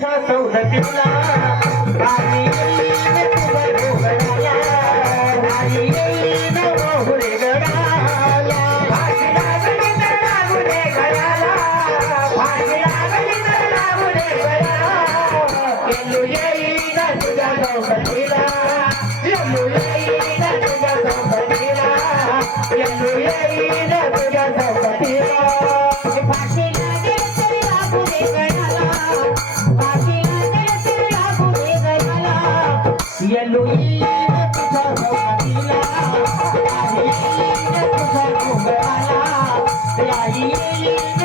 सवलतीला आणि Yeah, yeah, yeah.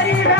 तरी